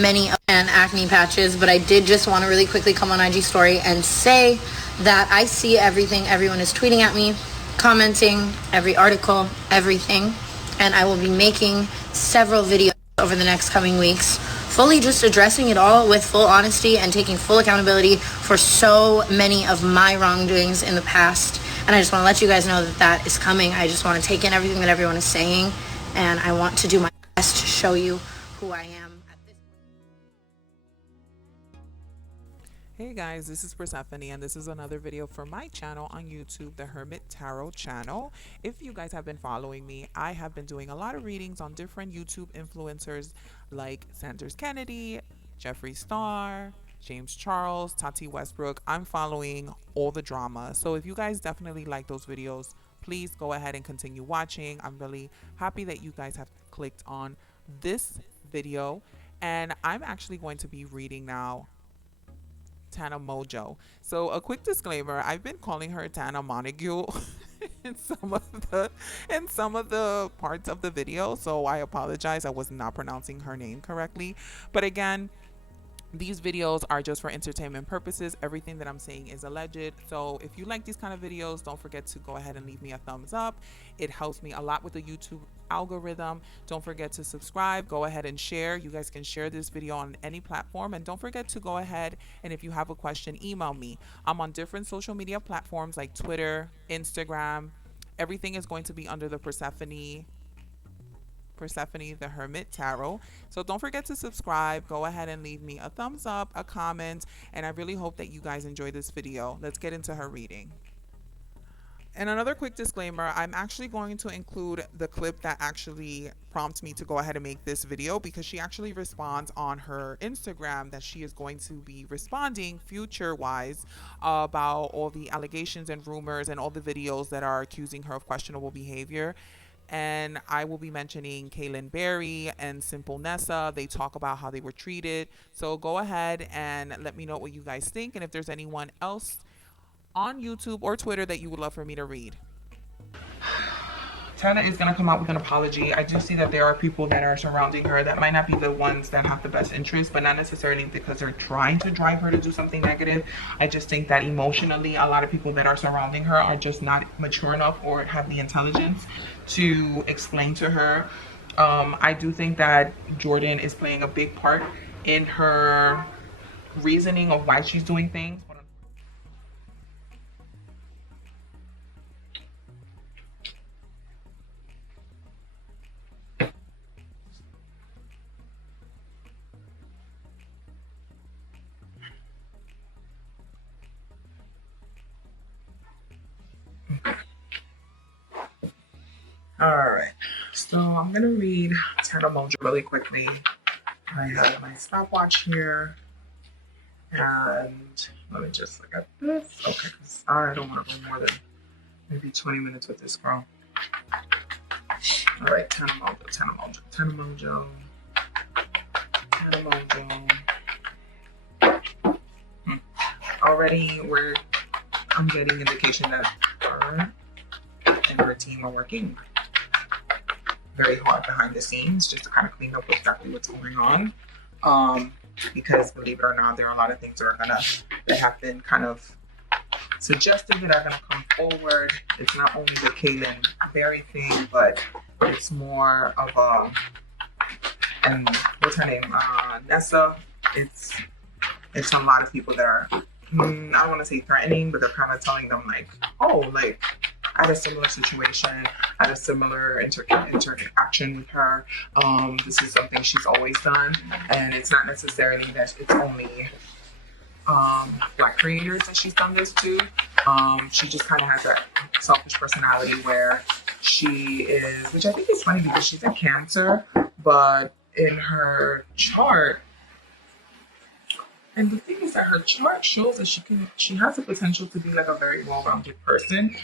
many and acne patches, but I did just want to really quickly come on IG story and say that I see everything everyone is tweeting at me, commenting, every article, everything, and I will be making several videos over the next coming weeks, fully just addressing it all with full honesty and taking full accountability for so many of my wrongdoings in the past. And I just want to let you guys know that that is coming. I just want to take in everything that everyone is saying, and I want to do my best to show you who I am. Hey guys, this is Persephone and this is another video for my channel on YouTube, the Hermit Tarot channel. If you guys have been following me, I have been doing a lot of readings on different YouTube influencers like Sanders Kennedy, Jeffree Star, James Charles, Tati Westbrook. I'm following all the drama. So if you guys definitely like those videos, please go ahead and continue watching. I'm really happy that you guys have clicked on this video, and I'm actually going to be reading now Tana Mongeau. So a quick disclaimer, I've been calling her Tana Mongeau in some of the parts of the video, so I apologize. I was not pronouncing her name correctly. But again, these videos are just for entertainment purposes. Everything that I'm saying is alleged. So if you like these kind of videos, don't forget to go ahead and leave me a thumbs up. It helps me a lot with the YouTube algorithm. Don't forget to subscribe. Go ahead and share. You guys can share this video on any platform. And don't forget to go ahead and if you have a question, email me. I'm on different social media platforms like Twitter, Instagram. Everything is going to be under the Persephone The Hermit Tarot. So don't forget to subscribe. Go ahead and leave me a thumbs up, a comment, and I really hope that you guys enjoy this video. Let's get into her reading. And another quick disclaimer, I'm actually going to include the clip that actually prompts me to go ahead and make this video, because she actually responds on her Instagram that she is going to be responding future-wise about all the allegations and rumors and all the videos that are accusing her of questionable behavior. And I will be mentioning Kahlen Barry and SimplyNessa. They talk about how they were treated. So go ahead and let me know what you guys think, and if there's anyone else on YouTube or Twitter that you would love for me to read. Tana is going to come out with an apology. I do see that there are people that are surrounding her that might not be the ones that have the best interest, but not necessarily because they're trying to drive her to do something negative. I just think that emotionally, a lot of people that are surrounding her are just not mature enough or have the intelligence to explain to her. I do think that Jordan is playing a big part in her reasoning of why she's doing things. Alright, so I'm going to read Tana Mongeau really quickly. I have my stopwatch here, and let me just look at this. Okay, because I don't want to go more than maybe 20 minutes with this girl. Alright, Tana Mongeau, Tana Mongeau, Tana Mongeau, Tana Mongeau. Already, I'm getting indication that her and her team are working very hard behind the scenes just to kind of clean up exactly what's going on. Because believe it or not, there are a lot of things that have been kind of suggested that are gonna come forward. It's not only the Kahlen Barry thing, but it's more of and what's her name? Nessa. It's a lot of people that are I don't want to say threatening, but they're kind of telling them like, oh, like, I had a similar situation, I had a similar interaction with her. This is something she's always done, and it's not necessarily that it's only Black creators that she's done this to. She just kind of has that selfish personality where she is, which I think is funny because she's a Cancer, but in her chart, and the thing is that her chart shows that she has the potential to be like a very well-rounded person.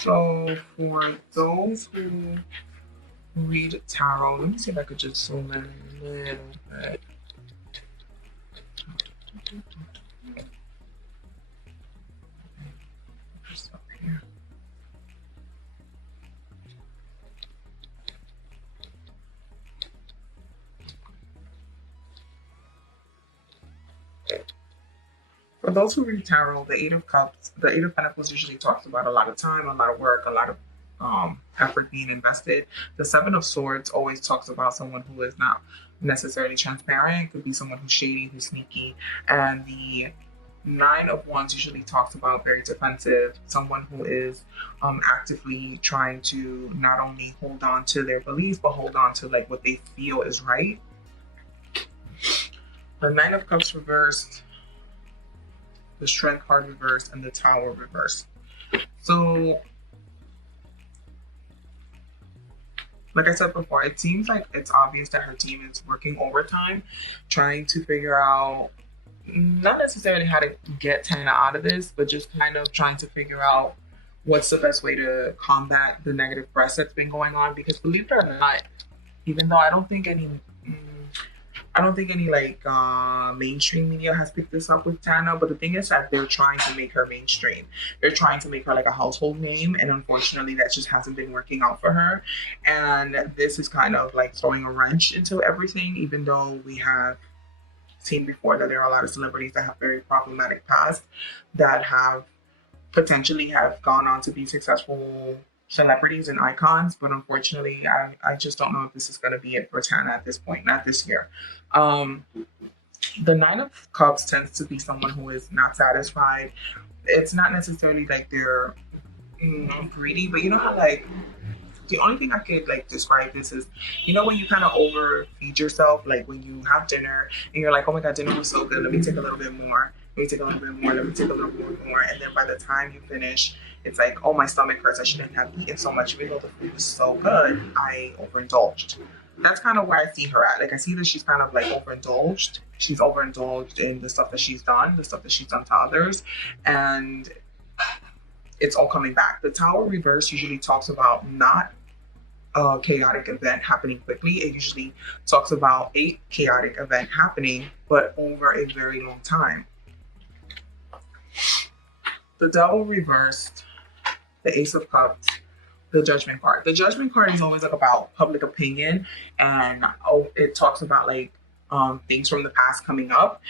So for those who read tarot, let me see if I could just zoom in a little bit. Just up here. For those who read tarot, the Eight of Cups, the Eight of Pentacles usually talks about a lot of time, a lot of work, a lot of effort being invested. The Seven of Swords always talks about someone who is not necessarily transparent. It could be someone who's shady, who's sneaky. And the Nine of Wands usually talks about very defensive, someone who is actively trying to not only hold on to their beliefs, but hold on to like what they feel is right. The Nine of Cups reversed, the Strength card reversed, and the Tower reversed. So, like I said before, it seems like it's obvious that her team is working overtime, trying to figure out not necessarily how to get Tana out of this, but just kind of trying to figure out what's the best way to combat the negative press that's been going on. Because believe it or not, even though I don't think any like mainstream media has picked this up with Tana, but the thing is that they're trying to make her mainstream. They're trying to make her like a household name, and unfortunately that just hasn't been working out for her. And this is kind of like throwing a wrench into everything, even though we have seen before that there are a lot of celebrities that have very problematic past that have potentially have gone on to be successful celebrities and icons, but unfortunately I just don't know if this is going to be it for Tana at this point, not this year. The Nine of Cups tends to be someone who is not satisfied. It's not necessarily like they're greedy, but you know how like the only thing I could like describe this is, you know, when you kind of overfeed yourself, like when you have dinner and you're like, oh my god, dinner was so good, let me take a little bit more, let me take a little bit more, let me take a little bit more, and then by the time you finish, it's like, oh, my stomach hurts, I shouldn't have eaten so much, even though the food was so good, I overindulged. That's kind of where I see her at. Like I see that she's kind of like overindulged. She's overindulged in the stuff that she's done, the stuff that she's done to others, and it's all coming back. The Tower reverse usually talks about not a chaotic event happening quickly. It usually talks about a chaotic event happening, but over a very long time. The Devil reversed, the Ace of Cups, the Judgment card. The Judgment card is always like about public opinion, and it talks about like things from the past coming up.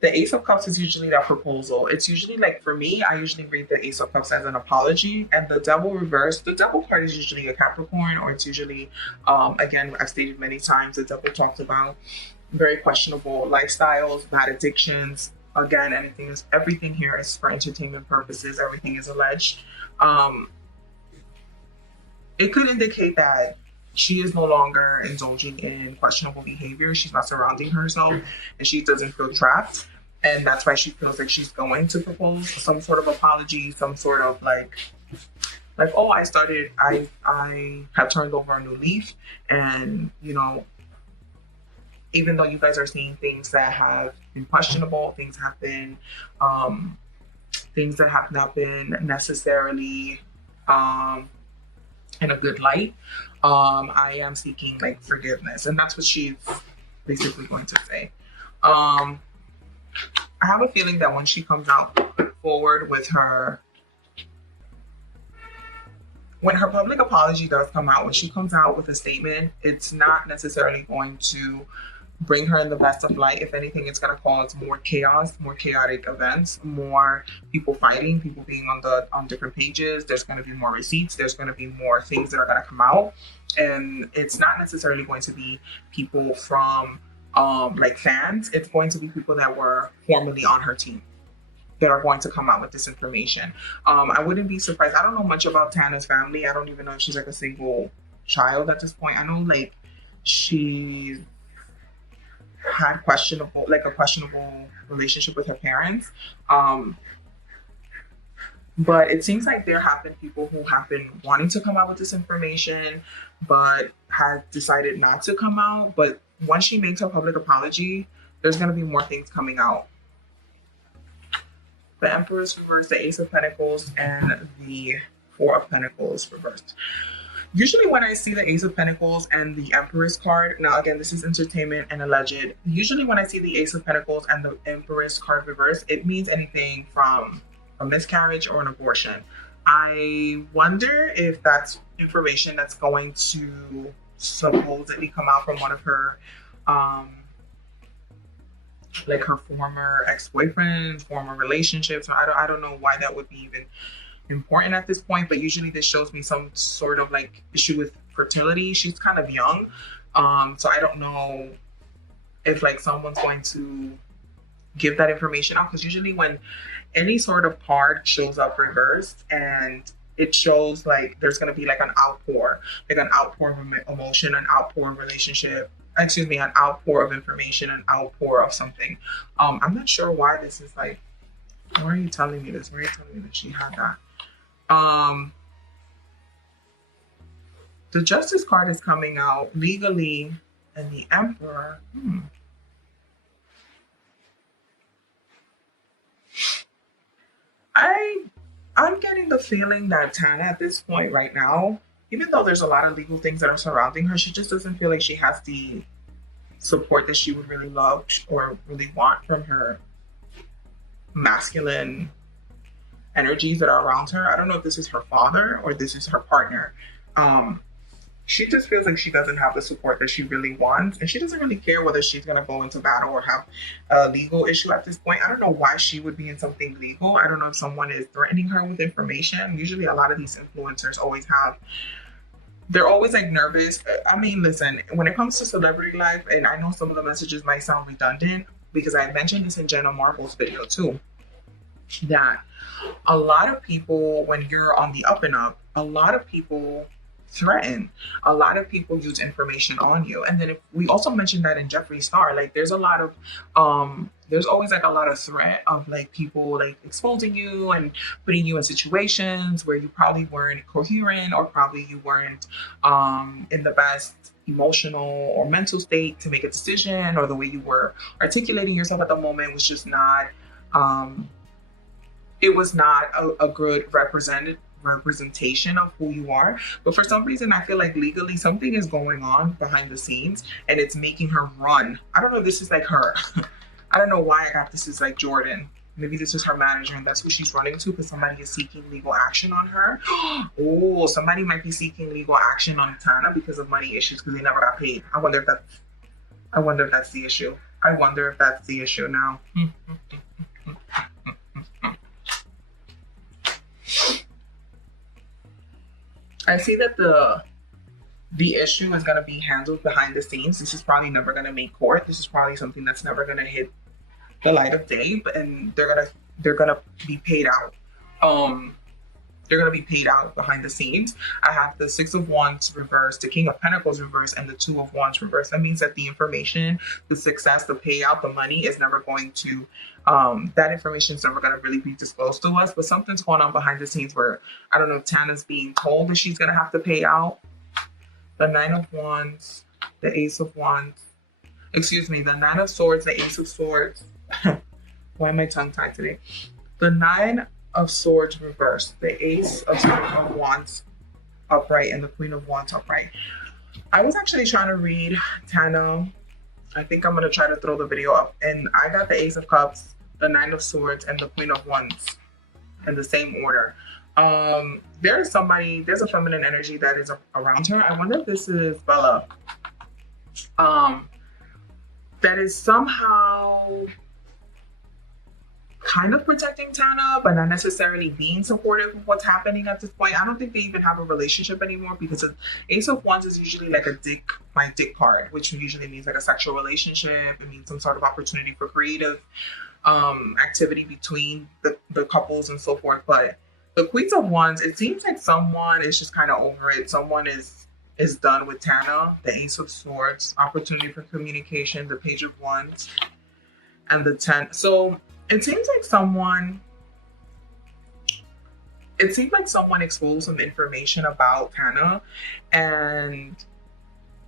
The Ace of Cups is usually that proposal. It's usually like, for me, I usually read the Ace of Cups as an apology, and the Devil reverse, the Devil card is usually a Capricorn, or it's usually, again, I've stated many times, the Devil talks about very questionable lifestyles, bad addictions. Again, everything here is for entertainment purposes. Everything is alleged. It could indicate that she is no longer indulging in questionable behavior. She's not surrounding herself, and she doesn't feel trapped. And that's why she feels like she's going to propose some sort of apology, some sort of like, oh, I have turned over a new leaf. And, you know, even though you guys are seeing things that have been questionable, things that have not been necessarily in a good light, I am seeking like forgiveness, and that's what she's basically going to say. I have a feeling that when she comes out forward with when her public apology does come out, when she comes out with a statement, it's not necessarily going to bring her in the best of light. If anything, it's going to cause more chaos, more chaotic events, more people fighting, people being on different pages. There's going to be more receipts. There's going to be more things that are going to come out. And it's not necessarily going to be people from like fans. It's going to be people that were formerly on her team that are going to come out with this information. I wouldn't be surprised. I don't know much about Tana's family. I don't even know if she's like a single child at this point. I know like she had a questionable relationship with her parents. But it seems like there have been people who have been wanting to come out with this information, but had decided not to come out. But once she makes her public apology, there's going to be more things coming out. The Emperor's reverse, the Ace of Pentacles, and the Four of Pentacles reversed. Usually when I see the Ace of Pentacles and the Empress card, now again, this is entertainment and alleged. Usually when I see the Ace of Pentacles and the Empress card reversed, it means anything from a miscarriage or an abortion. I wonder if that's information that's going to supposedly come out from one of her, like her former ex-boyfriends, former relationships. I don't know why that would be even important at this point, but usually this shows me some sort of like issue with fertility. She's kind of young, so I don't know if like someone's going to give that information out, because usually when any sort of card shows up reversed and it shows like there's going to be like an outpour of emotion, an outpour of relationship, excuse me, an outpour of information, an outpour of something. I'm not sure why this is like, why are you telling me this? Why are you telling me that she had that? The Justice card is coming out legally, and the Emperor. I'm getting the feeling that Tana at this point right now, even though there's a lot of legal things that are surrounding her, she just doesn't feel like she has the support that she would really love or really want from her masculine energies that are around her. I don't know if this is her father or this is her partner. She just feels like she doesn't have the support that she really wants, and she doesn't really care whether she's going to go into battle or have a legal issue at this point. I don't know why she would be in something legal. I don't know if someone is threatening her with information. Usually a lot of these influencers they're always like nervous. I mean, listen, when it comes to celebrity life, and I know some of the messages might sound redundant because I mentioned this in Jenna Marbles video too, that a lot of people, when you're on the up and up, a lot of people threaten, a lot of people use information on you. And then if we also mentioned that in Jeffree Star, like there's a lot of there's always like a lot of threat of like people like exposing you and putting you in situations where you probably weren't coherent, or probably you weren't in the best emotional or mental state to make a decision, or the way you were articulating yourself at the moment was just not it was not a good representation of who you are. But for some reason, I feel like legally something is going on behind the scenes, and it's making her run. I don't know if this is like her. I don't know why I got this is like Jordan. Maybe this is her manager and that's who she's running to, because somebody is seeking legal action on her. Oh, somebody might be seeking legal action on Tana because of money issues, because they never got paid. I wonder if that's the issue. I wonder if that's the issue now. I see that the issue is going to be handled behind the scenes. This is probably never going to make court. This is probably something that's never going to hit the light of day, and they're gonna be paid out. They're gonna be paid out behind the scenes. I have the Six of Wands reversed, the King of Pentacles reversed, and the Two of Wands reversed. That means that the information, the success, the payout, the money is never going to, that information is never going to really be disclosed to us. But something's going on behind the scenes where, I don't know if Tana's being told that she's going to have to pay out. The Nine of Wands, the Ace of Wands, excuse me, the Nine of Swords, the Ace of Swords. Why am I tongue-tied today? The Nine of Swords reversed, the Ace of Wands upright, and the Queen of Wands upright. I was actually trying to read Tana. I think I'm going to try to throw the video up. And I got the Ace of Cups, the Nine of Swords, and the Queen of Wands in the same order. There's a feminine energy that is around her. I wonder if this is Bella. That is somehow kind of protecting Tana, but not necessarily being supportive of what's happening at this point. I don't think they even have a relationship anymore, because Ace of Wands is usually like my dick card, which usually means like a sexual relationship. It means some sort of opportunity for creative activity between the couples and so forth. But the Queens of Wands, it seems like someone is just kind of over it. Someone is done with Tana. The Ace of Swords, opportunity for communication, the Page of Wands, and the 10. So it seems like someone exposed some information about Tana, and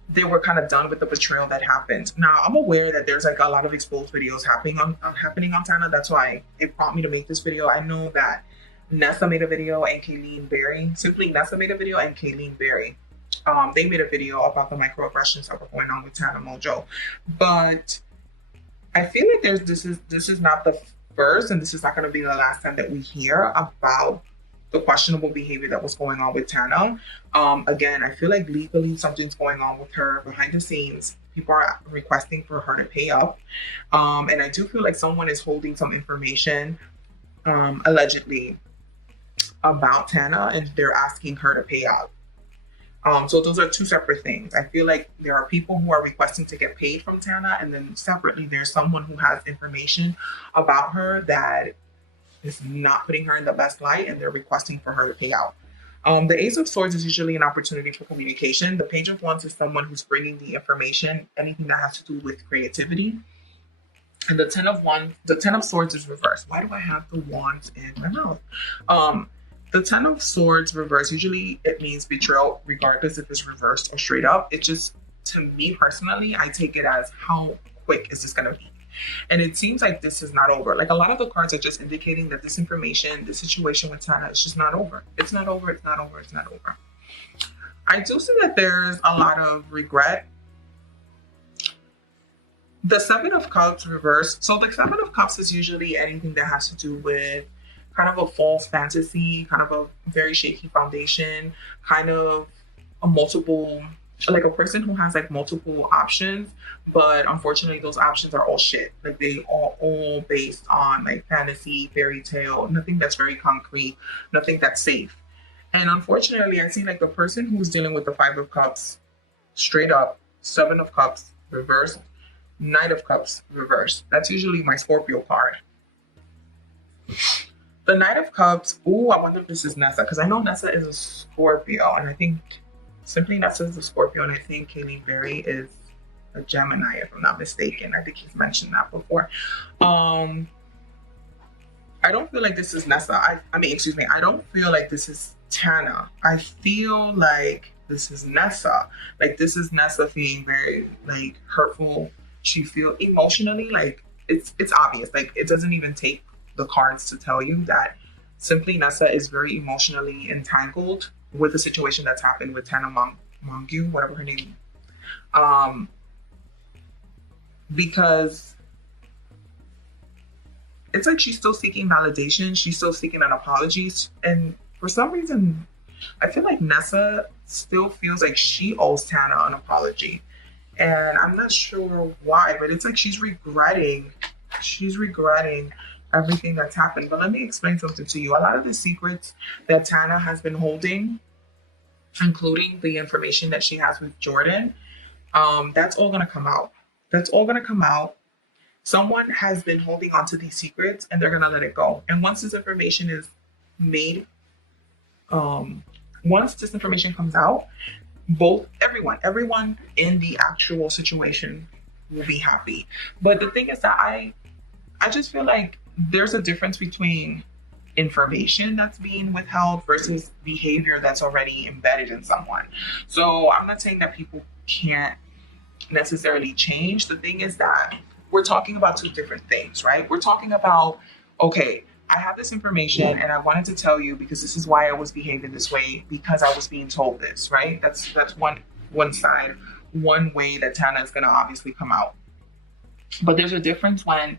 they were kind of done with the betrayal that happened. Now, I'm aware that there's like a lot of exposed videos happening on Tana. That's why it prompted me to make this video. I know that Nessa made a video and Kahlen Barry, SimplyNessa made a video and Kahlen Barry. They made a video about the microaggressions that were going on with Tana Mongeau. But I feel like this is not the first, and this is not going to be the last time that we hear about the questionable behavior that was going on with Tana. Again, I feel like legally something's going on with her behind the scenes. People are requesting for her to pay up. And I do feel like someone is holding some information, allegedly, about Tana, and they're asking her to pay out. So those are two separate things. I feel like there are people who are requesting to get paid from Tana, and then separately there's someone who has information about her that is not putting her in the best light, and they're requesting for her to pay out. The Ace of Swords is usually an opportunity for communication. The Page of Wands is someone who's bringing the information, anything that has to do with creativity. And the Ten of Swords is reversed. Why do I have the wands in my mouth? The Ten of Swords reverse, usually it means betrayal, regardless if it's reversed or straight up. It just, to me personally, I take it as how quick is this going to be? And it seems like this is not over. Like, a lot of the cards are just indicating that this information, this situation with Tana is just not over. It's not over, it's not over, it's not over. I do see that there's a lot of regret. The Seven of Cups reverse. So the Seven of Cups is usually anything that has to do with kind of a false fantasy, kind of a very shaky foundation, kind of a multiple, like a person who has like multiple options, but unfortunately those options are all shit. Like, they are all based on like fantasy, fairy tale, nothing that's very concrete, nothing that's safe. And unfortunately, I see like the person who's dealing with the Five of Cups straight up, Seven of Cups reversed, Knight of Cups reversed. That's usually my Scorpio card. The Knight of Cups, ooh, I wonder if this is Nessa, because I know Nessa is a Scorpio, and I think SimplyNessa is a Scorpio, and I think Kahlen Barry is a Gemini, if I'm not mistaken. I think he's mentioned that before. I don't feel like this is Nessa. I don't feel like this is Tana. I feel like this is Nessa. Like, this is Nessa being very like hurtful. She feels emotionally like it's obvious. Like, it doesn't even take the cards to tell you that SimplyNessa is very emotionally entangled with the situation that's happened with Tana Mongeau, whatever her name. Because it's like she's still seeking validation, she's still seeking an apology, and for some reason, I feel like Nessa still feels like she owes Tana an apology. And I'm not sure why, but it's like she's regretting everything that's happened. But let me explain something to you. A lot of the secrets that Tana has been holding, including the information that she has with Jordan, that's all going to come out. That's all going to come out. Someone has been holding on to these secrets, and they're going to let it go. And once this information is made, once this information comes out, everyone in the actual situation will be happy. But the thing is that I just feel like there's a difference between information that's being withheld versus behavior that's already embedded in someone. So I'm not saying that people can't necessarily change. The thing is that we're talking about two different things, right? We're talking about, okay, I have this information and I wanted to tell you because this is why I was behaving this way, because I was being told this, right? That's one side, one way that Tana is going to obviously come out. But there's a difference when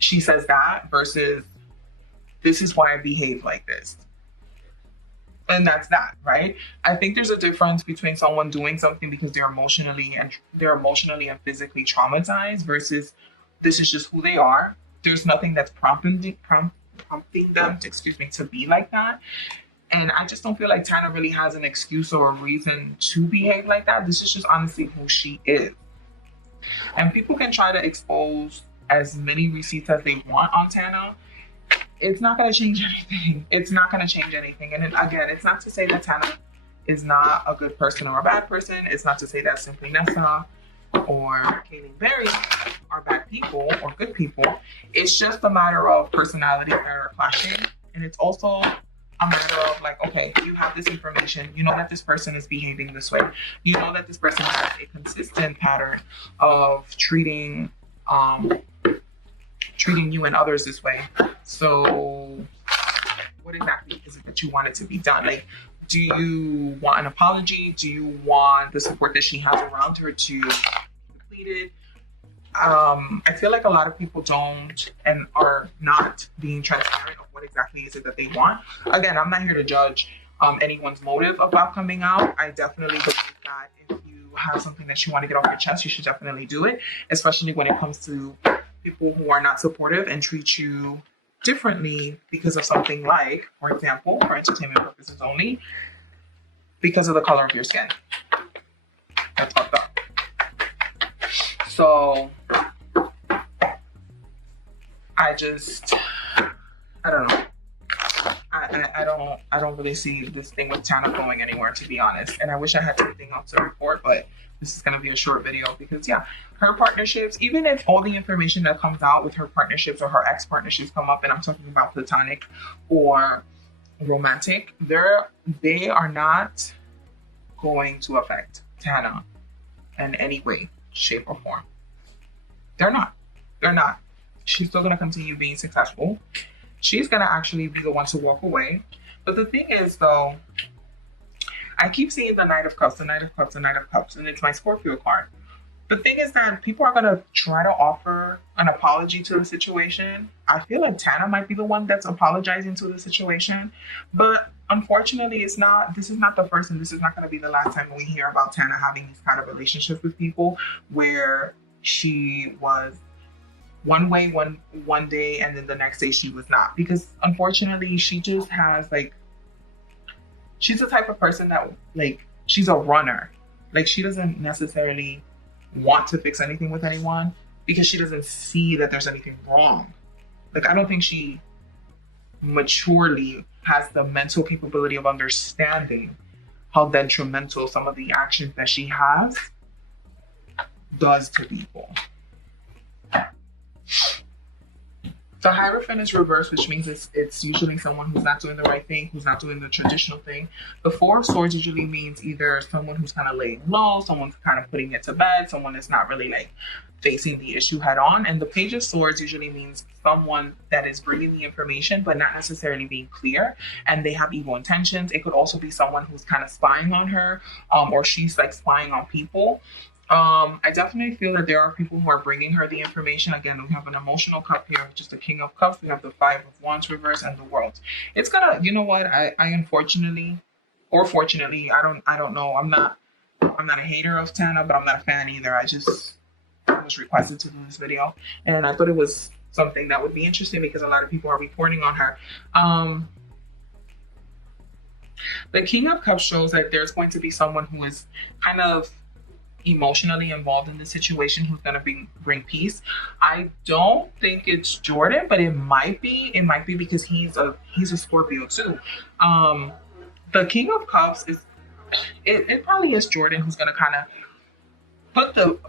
she says that versus this is why I behave like this. And that's that, right? I think there's a difference between someone doing something because they're emotionally and physically traumatized versus this is just who they are. There's nothing that's prompting them to be like that. And I just don't feel like Tana really has an excuse or a reason to behave like that. This is just honestly who she is. And people can try to expose as many receipts as they want on Tana. It's not going to change anything. It's not going to change anything. And again, it's not to say that Tana is not a good person or a bad person. It's not to say that SimplyNessa or Kahlen Barry are bad people or good people. It's just a matter of personalities that are clashing. And it's also a matter of like, okay, you have this information. You know that this person is behaving this way. You know that this person has a consistent pattern of treating you and others this way. So what is it that you want it to be done? Like, do you want an apology? Do you want the support that she has around her to complete it? I feel like a lot of people don't and are not being transparent of what exactly is it that they want. Again, I'm not here to judge anyone's motive about coming out. I definitely believe that if you have something that you want to get off your chest, you should definitely do it, especially when it comes to people who are not supportive and treat you differently because of something like, for example, for entertainment purposes only, because of the color of your skin. That's fucked up. So I don't know. I don't really see this thing with Tana going anywhere, to be honest. And I wish I had something else to report, but this is gonna be a short video because yeah, her partnerships, even if all the information that comes out with her partnerships or her ex-partnerships come up, and I'm talking about platonic or romantic, they are not going to affect Tana in any way, shape, or form. They're not. She's still going to continue being successful. She's going to actually be the one to walk away. But the thing is, though, I keep seeing the Knight of Cups, and it's my Scorpio card. The thing is that people are going to try to offer an apology to the situation. I feel like Tana might be the one that's apologizing to the situation. But unfortunately, this is not the first, and this is not going to be the last time we hear about Tana having these kind of relationships with people where she was one way one day and then the next day she was not. Because unfortunately, she just has she's the type of person that she's a runner. She doesn't necessarily want to fix anything with anyone because she doesn't see that there's anything wrong. I don't think she maturely has the mental capability of understanding how detrimental some of the actions that she has does to people. The Hierophant is reversed, which means it's usually someone who's not doing the right thing, who's not doing the traditional thing. The Four of Swords usually means either someone who's kind of laying low, someone's kind of putting it to bed, someone that's not really facing the issue head on. And the Page of Swords usually means someone that is bringing the information but not necessarily being clear, and they have evil intentions. It could also be someone who's kind of spying on her, or she's spying on people. I definitely feel that there are people who are bringing her the information. Again, we have an emotional cup here, which is the King of Cups. We have the Five of Wands reverse and the World. It's gonna, you know what? I unfortunately, or fortunately, I don't know. I'm not a hater of Tana, but I'm not a fan either. I was requested to do this video, and I thought it was something that would be interesting because a lot of people are reporting on her. The King of Cups shows that there's going to be someone who is kind of emotionally involved in the situation who's going to bring peace. I don't think it's Jordan, but it might be because he's a Scorpio too. The King of Cups it probably is Jordan who's going to kind of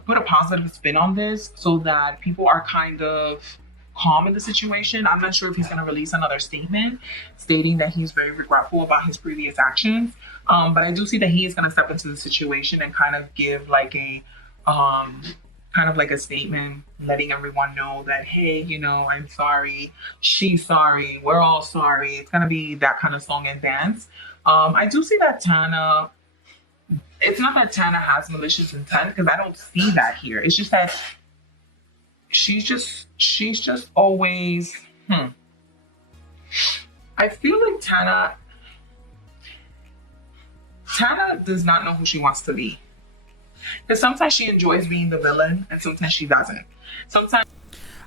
put a positive spin on this so that people are kind of calm in the situation. I'm not sure if he's going to release another statement stating that he's very regretful about his previous actions. But I do see that he is going to step into the situation and kind of give a statement, letting everyone know that, hey, I'm sorry, she's sorry, we're all sorry. It's going to be that kind of song and dance. I do see that Tana, it's not that Tana has malicious intent because I don't see that here. It's just that she's just always, I feel like Tana does not know who she wants to be. Because sometimes she enjoys being the villain and sometimes she doesn't.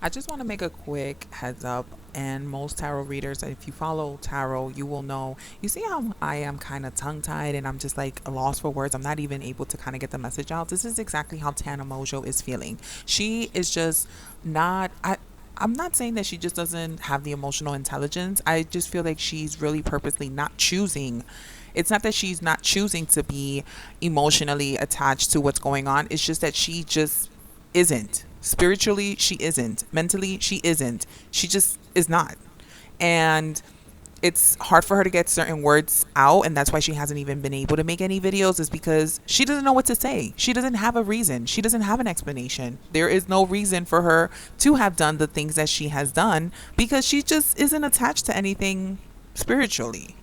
I just want to make a quick heads up, and most tarot readers, if you follow tarot, you will know, you see how I am kind of tongue-tied and I'm just a loss for words. I'm not even able to kind of get the message out. This is exactly how Tana Mongeau is feeling. She is just not, I'm not saying that she just doesn't have the emotional intelligence. I just feel like she's really purposely not choosing. It's not that she's not choosing to be emotionally attached to what's going on. It's just that she just isn't. Spiritually, she isn't. Mentally, she isn't. She just is not. And it's hard for her to get certain words out, and that's why she hasn't even been able to make any videos, is because she doesn't know what to say. She doesn't have a reason. She doesn't have an explanation. There is no reason for her to have done the things that she has done because she just isn't attached to anything spiritually.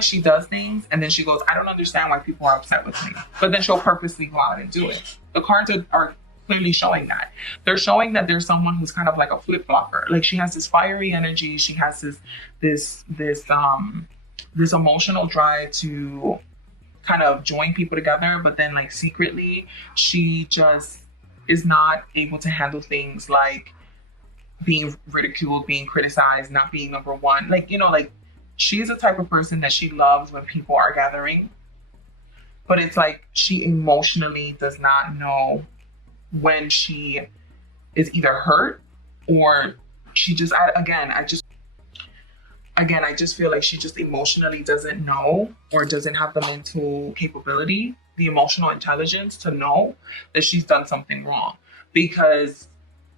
she does things and then she goes, I don't understand why people are upset with me. But then she'll purposely go out and do it. The cards are clearly showing that. They're showing that there's someone who's kind of like a flip-flopper. Like she has this fiery energy. She has this emotional drive to kind of join people together, but then like secretly she just is not able to handle things like being ridiculed, being criticized, not being number one. Like, you know, like she's the type of person that she loves when people are gathering, but it's like she emotionally does not know when she is either hurt or she just, I just feel like she just emotionally doesn't know or doesn't have the mental capability, the emotional intelligence to know that she's done something wrong, because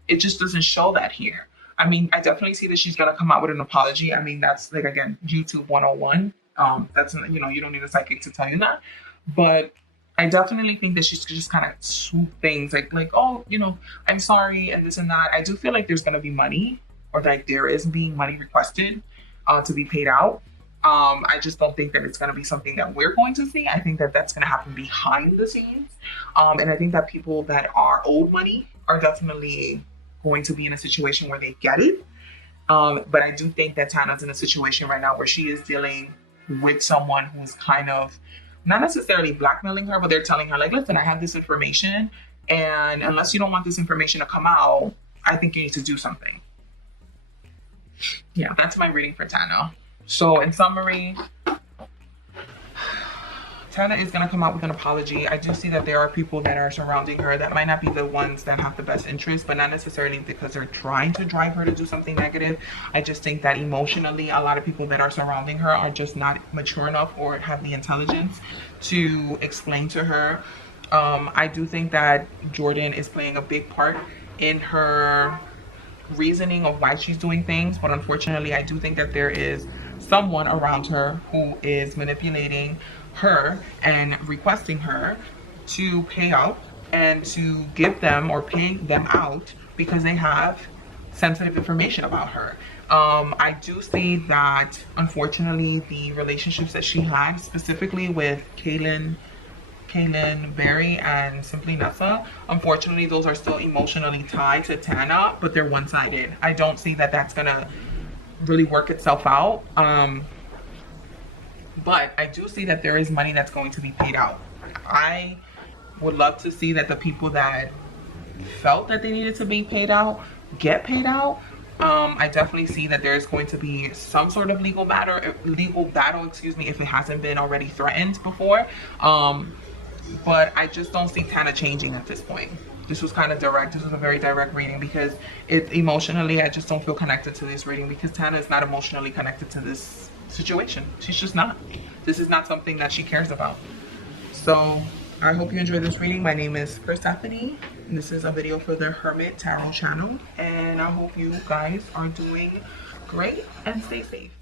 it just doesn't show that here. I mean, I definitely see that she's going to come out with an apology. I mean, that's like, again, YouTube 101. That's, you know, you don't need a psychic to tell you that. But I definitely think that she's just kind of swoop things like, oh, you know, I'm sorry and this and that. I do feel like there's going to be money, or like there is being money requested to be paid out. I just don't think that it's going to be something that we're going to see. I think that that's going to happen behind the scenes. And I think that people that are owed money are definitely going to be in a situation where they get it. But I do think that Tana's in a situation right now where she is dealing with someone who's kind of not necessarily blackmailing her, but they're telling her like, listen, I have this information, and unless you don't want this information to come out, I think you need to do something. Yeah, that's my reading for Tana. So in summary, Tana is going to come out with an apology. I do see that there are people that are surrounding her that might not be the ones that have the best interest, but not necessarily because they're trying to drive her to do something negative. I just think that emotionally, a lot of people that are surrounding her are just not mature enough or have the intelligence to explain to her. I do think that Jordan is playing a big part in her reasoning of why she's doing things, but unfortunately I do think that there is someone around her who is manipulating her and requesting her to pay out and to give them or pay them out because they have sensitive information about her. I do see that unfortunately the relationships that she had, specifically with Kahlen Barry and SimplyNessa, unfortunately those are still emotionally tied to Tana, but they're one-sided. I don't see that that's gonna really work itself out. But I do see that there is money that's going to be paid out. I would love to see that the people that felt that they needed to be paid out get paid out. I definitely see that there's going to be some sort of legal battle, if it hasn't been already threatened before. But I just don't see Tana changing at this point. This was kind of direct. This was a very direct reading because it emotionally, I just don't feel connected to this reading because Tana is not emotionally connected to this situation. She's just not. This is not something that she cares about. So I hope you enjoyed this reading. My name is Persephone, and this is a video for the Hermit Tarot channel. And I hope you guys are doing great and stay safe.